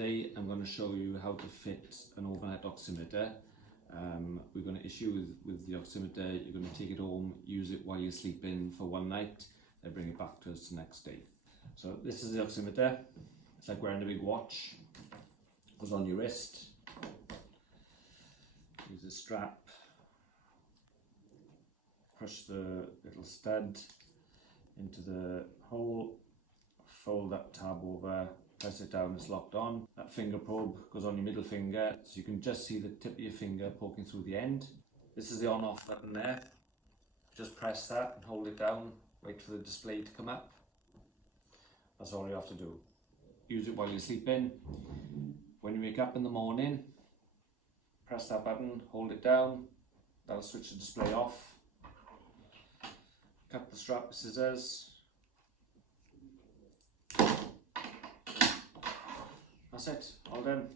today I'm going to show you how to fit an overnight oximeter. We're going to issue with the oximeter. You're going to take it home, use it while you're sleeping for one night, then bring it back to us the next day. So this is the oximeter. It's like wearing a big watch. It goes on your wrist. Use a strap. Push the little stud into the hole. Fold that tab over. Press it down, it's locked on. That finger probe goes on your middle finger, so you can just see the tip of your finger poking through the end. This is the on-off button there. Just press that and hold it down, wait for the display to come up. That's all you have to do. Use it while you're sleeping. When you wake up in the morning, press that button, hold it down, that'll switch the display off. Cut the strap with scissors. That's it, all done.